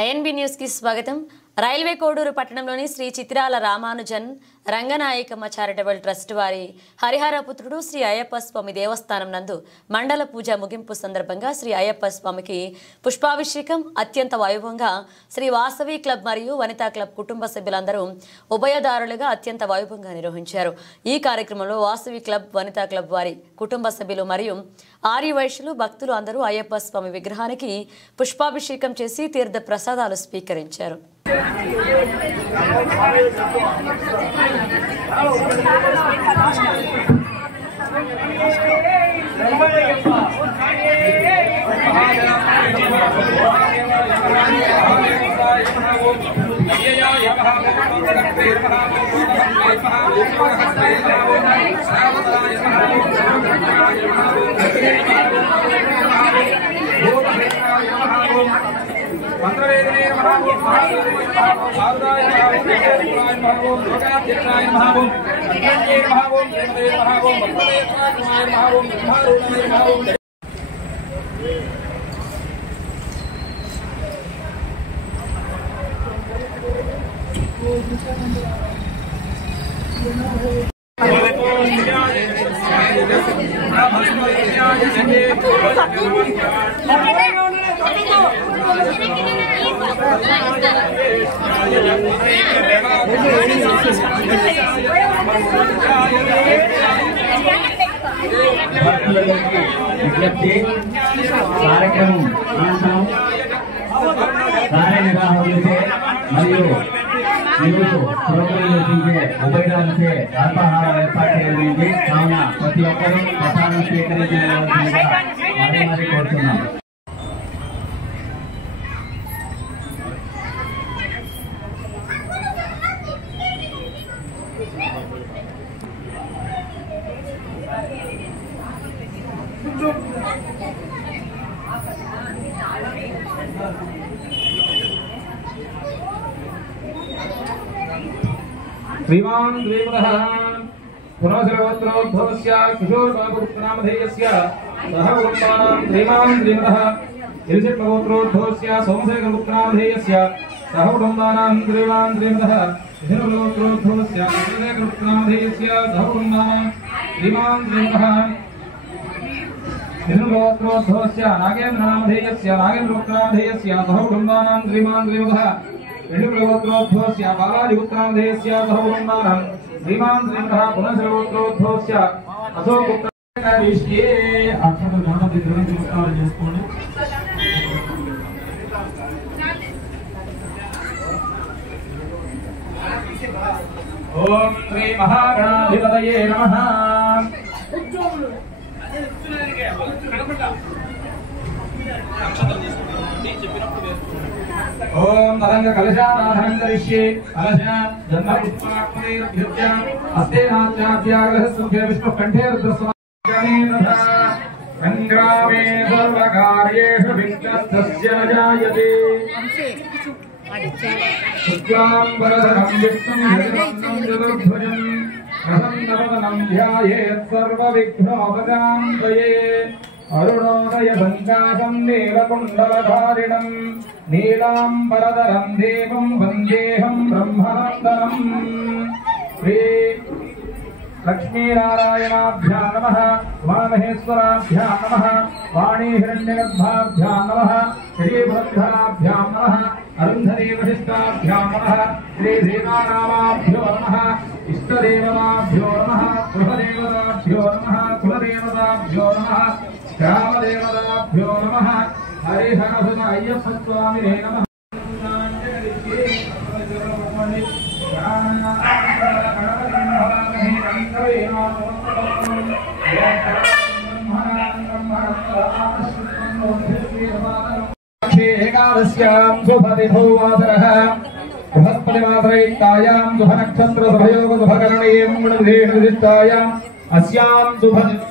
INB news కి స్వాగతం. Railway Koduru పట్టణంలోని శ్రీ చిత్రాల రామానుజన్ రంగనాయకమ్మ చారిటబుల్ ట్రస్ట్ వారి హరిహరపుత్రుడు శ్రీ అయ్యప్ప స్వామి దేవస్థానం నందు మండల పూజ ముగింపు సందర్భంగా శ్రీ అయ్యప్ప స్వామికి పుష్పాభిషేకం అత్యంత వైభవంగా శ్రీ వాసవి క్లబ్ మరియు వనితా క్లబ్ కుటుంబ సభ్యులందరూ ఉభయదారులుగా అత్యంత వైభవంగా నిర్వహించారు. ఈ కార్యక్రమంలో వాసవి క్లబ్ వనితా క్లబ్ వారి కుటుంబ సభ్యులు మరియు ఆర్యవైశ్యులు భక్తులు అందరూ అయ్యప్ప స్వామి విగ్రహానికి పుష్పాభిషేకం చేసి తీర్థ ప్రసాదాలు స్వీకరించారు. मंत्रवेदने महाभूम महाभूताय महाभूम लोकाध्यक्षाय महाभूम अग्रजे महाभूम देवते महाभूम मंत्रवेदनाय महाभूम ब्रह्मारूपाय महाभूम విజ్ఞప్తి కార్యక్రమం అనంతరం కార్యనిర్వాహకులచే మరియు ఈరోజు ప్రోగ్రాం నిర్వహించే ఉభయదారులచే అల్పాహారం ఏర్పాటు చేయబడింది. కావున ప్రతి ఒక్కరూ ప్రసాదం స్వీకరించవలసిందిగా మరీ మరీ కోరుతున్నాం. श्रीमान द्विमदः पुनःसर्वत्रोद्भवस्य किशोरबाबुनामधेयस्य सह कुटुम्बानां श्रीमान द्विमदः इरिषट्मगोत्रोद्भवस्य सोमशेखरपुत्रनामधेयस्य सह कुटुम्बानां श्रीमान द्विमदः किशोरबाबुत्रोद्भवस्य सोमशेखरपुत्रनामधेयस्य सह कुटुम्बानां श्रीमान द्विमदः किशोरबाबुत्रोद्भवस्य नागेन्द्रनामधेयस्य नागेन्द्रपुत्रनामधेयस्य सह कुटुम्बानां श्रीमान द्विमदः वेणुगोत्रोद्भवस्य बालाजिपुत्रनामधेयस्य सह कुटुम्बानां श्रीमान द्विमदः पुनःसर्वोत्रोद्भवस्य अशोकपुत्रनामधेयस्य अक्षर गणपति ग्रंथ नमस्कार చేసుకోండి. ఓం శ్రీ మహాగణాధిపతయే నమః. ओम तरंग कलशाराधनं करिष्ये. कलश जन्मपुष्पात्मनेरभ्युत्य हस्ते नाच्याभ्याग्रह सुखे विष्णुकण्ठे रुद्रस्वामी तथा संग्रामे सर्वकार्येषु विघ्नस्तस्य न जायते. शुक्लाम्बरधरं विष्णुं शशिवर्णं चतुर्भुजं प्रसन्नवदनं ध्यायेत् सर्वविघ्नोपशान्तये. अरुणोदय संकाशं नीलकुण्डलधारिणं नीलाम्बरधरं देवं वन्देऽहं ब्रह्मनन्दनम्. श्री लक्ष्मीनारायणाभ्यां नमः. उमामहेश्वराभ्यां नमः. वाणीहिरण्यगर्भाभ्यां नमः. श्रीभद्राभ्यां नमः. अरुन्धतीवशिष्टाभ्यां नमः. श्रीसीतारामाभ्यो नमः. इष्टदेवताभ्यो नमः. गृहदेवताभ्यो नमः. कुलदेवताभ्यो नमः. ग्रामदेवताभ्यो नमः. हरिहरसुत अय्यप्पस्वामिने नमः. एकादश्यां शुभतिथौ वासरः बृहस्पतिवासरैक्तायां शुभनक्षत्रसुभयोग शुभकरणीयं गुणविशेषविशिष्टायाम् अस्यां शुभतिथौ